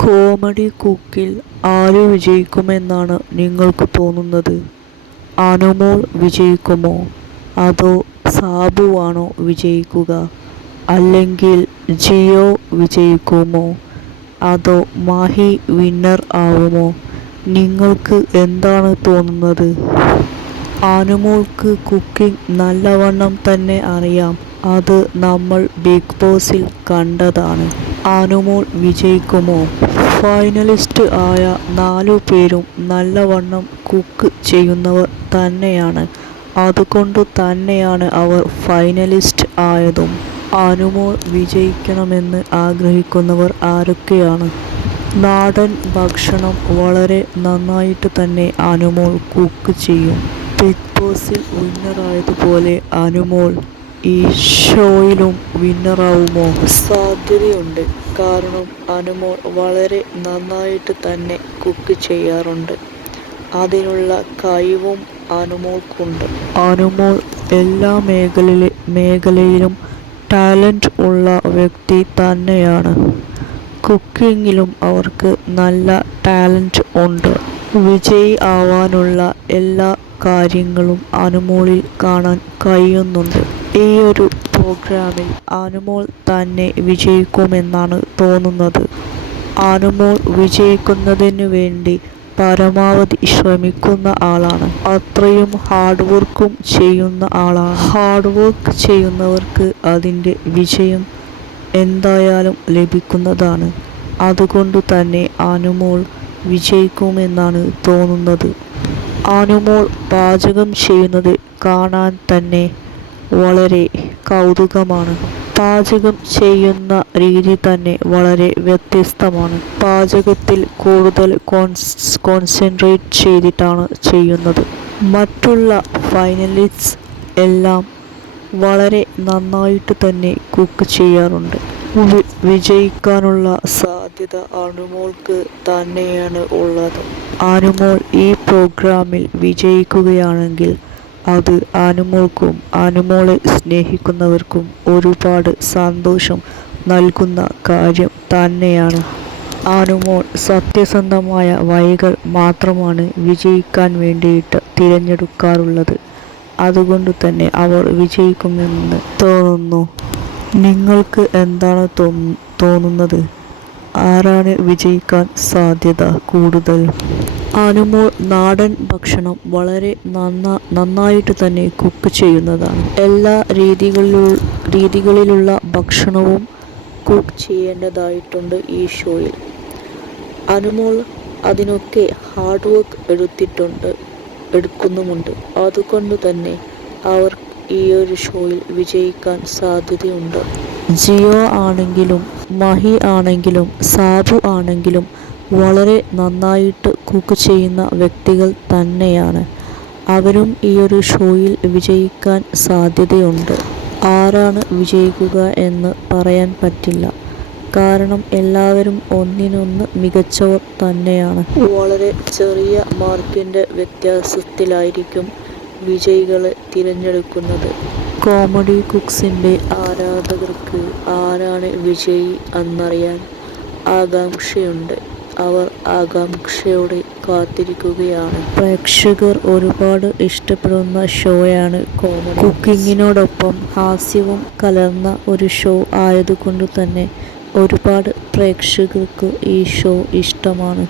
Comedy കുക്കിൽ ആര് വിജയിക്കുമെന്നാണ് നിങ്ങൾക്ക് തോന്നുന്നത്? അനുമോൾ വിജയിക്കുമോ? അതോ സാബുവാണോ വിജയിക്കുക? അല്ലെങ്കിൽ ജിയോ വിജയിക്കുമോ? അതോ മാഹി വിന്നർ ആവുമോ? നിങ്ങൾക്ക് എന്താണ് തോന്നുന്നത്? അനുമോൾക്ക് കുക്കിംഗ് നല്ലവണ്ണം തന്നെ അറിയാം. അത് നമ്മൾ ബിഗ് ബോസിൽ കണ്ടതാണ്. അനുമോൾ വിജയിക്കുമോ? ഫൈനലിസ്റ്റ് ആയ 4 പേരും നല്ലവണ്ണം കുക്ക് ചെയ്യുന്നവർ തന്നെയാണ്. അതുകൊണ്ടു തന്നെയാണ് അവർ ഫൈനലിസ്റ്റ് ആയതും. അനുമോൾ വിജയിക്കണമെന്ന് ആഗ്രഹിക്കുന്നവർ ആരൊക്കെയാണ്? നാടൻ ഭക്ഷണം വളരെ നന്നായിട്ട് തന്നെ അനുമോൾ കുക്ക് ചെയ്യും. ബിഗ് ബോസിൽ വിന്നറായതുപോലെ അനുമോൾ ഈ ഷോയിലും വിന്നറാവുമോ? സാധ്യതയുണ്ട്. കാരണം അനുമോൾ വളരെ നന്നായിട്ട് തന്നെ കുക്ക് ചെയ്യാറുണ്ട്. അതിനുള്ള കഴിവും അനുമോൾക്കുണ്ട്. അനുമോൾ എല്ലാ മേഖലയിലും ടാലൻറ്റ് ഉള്ള വ്യക്തി തന്നെയാണ്. കുക്കിങ്ങിലും അവർക്ക് നല്ല ടാലൻറ്റ് ഉണ്ട്. വിജയി ആവാനുള്ള എല്ലാ കാര്യങ്ങളും അനുമോളിൽ കാണാൻ കഴിയുന്നുണ്ട്. ഈ ഒരു പ്രോഗ്രാമിൽ അനുമോൾ തന്നെ വിജയിക്കുമെന്നാണ് തോന്നുന്നത്. അനുമോൾ വിജയിക്കുന്നതിന് വേണ്ടി പരമാവധി ശ്രമിക്കുന്ന ആളാണ്. അത്രയും ഹാർഡ് വർക്കും ചെയ്യുന്ന ആളാണ്. ഹാർഡ് വർക്ക് ചെയ്യുന്നവർക്ക് അതിൻ്റെ വിജയം എന്തായാലും ലഭിക്കുന്നതാണ്. അതുകൊണ്ട് തന്നെ അനുമോൾ വിജയിക്കുമെന്നാണ് തോന്നുന്നത്. അനുമോൾ പാചകം ചെയ്യുന്നത് കാണാൻ തന്നെ വളരെ കൗതുകമാണ്. പാചകം ചെയ്യുന്ന രീതി തന്നെ വളരെ വ്യത്യസ്തമാണ്. പാചകത്തിൽ കൂടുതൽ കോൺസെൻട്രേറ്റ് ചെയ്തിട്ടാണ് ചെയ്യുന്നത്. മറ്റുള്ള ഫൈനലിസ്റ്റ്സ് എല്ലാം വളരെ നന്നായിട്ട് തന്നെ കുക്ക് ചെയ്യാറുണ്ട്. വിജയിക്കാനുള്ള സാധ്യത അനുമോൾക്ക് തന്നെയാണ് ഉള്ളത്. അനുമോൾ ഈ പ്രോഗ്രാമിൽ വിജയിക്കുകയാണെങ്കിൽ അത് അനുമോൾക്കും അനുമോളെ സ്നേഹിക്കുന്നവർക്കും ഒരുപാട് സന്തോഷം നൽകുന്ന കാര്യം തന്നെയാണ്. അനുമോൾ സത്യസന്ധമായ വഴികൾ മാത്രമാണ് വിജയിക്കാൻ വേണ്ടിയിട്ട് തിരഞ്ഞെടുക്കാറുള്ളത്. അതുകൊണ്ട് തന്നെ അവർ വിജയിക്കുമെന്ന് തോന്നുന്നു. നിങ്ങൾക്ക് എന്താണ് തോന്നുന്നത്? ആരാണ് വിജയിക്കാൻ സാധ്യത കൂടുതൽ? അനുമോൾ നാടൻ ഭക്ഷണം വളരെ നന്നായിട്ട് തന്നെ കുക്ക് ചെയ്യുന്നതാണ്. എല്ലാ രീതികളിലുള്ള ഭക്ഷണവും കുക്ക് ചെയ്യേണ്ടതായിട്ടുണ്ട് ഈ ഷോയിൽ. അനുമോൾ അതിനൊക്കെ ഹാർഡ് വർക്ക് എടുക്കുന്നുമുണ്ട്. അതുകൊണ്ട് തന്നെ അവർ ഈ ഒരു ഷോയിൽ വിജയിക്കാൻ സാധ്യതയുണ്ട്. ജിയോ ആണെങ്കിലും മഹി ആണെങ്കിലും സാബു ആണെങ്കിലും വളരെ നന്നായിട്ട് കുക്ക് ചെയ്യുന്ന വ്യക്തികൾ തന്നെയാണ്. അവരും ഈ ഒരു ഷോയിൽ വിജയിക്കാൻ സാധ്യതയുണ്ട്. ആരാണ് വിജയിക്കുക എന്ന് പറയാൻ പറ്റില്ല. കാരണം എല്ലാവരും ഒന്നിനൊന്ന് മികച്ചവർ തന്നെയാണ്. വളരെ ചെറിയ മാർക്കിൻ്റെ വ്യത്യാസത്തിലായിരിക്കും വിജയികളെ തിരഞ്ഞെടുക്കുന്നത്. കോമഡി കുക്സിൻ്റെ ആരാധകർക്ക് ആരാണ് വിജയി എന്നറിയാൻ ആകാംക്ഷയുണ്ട്. അവർ ആകാംക്ഷയോടെ കാത്തിരിക്കുകയാണ്. പ്രേക്ഷകർ ഒരുപാട് ഇഷ്ടപ്പെടുന്ന ഷോയാണ് കോമഡി. കുക്കിങ്ങിനോടൊപ്പം ഹാസ്യവും കലർന്ന ഒരു ഷോ ആയതുകൊണ്ട് തന്നെ ഒരുപാട് പ്രേക്ഷകർക്ക് ഈ ഷോ ഇഷ്ടമാണ്.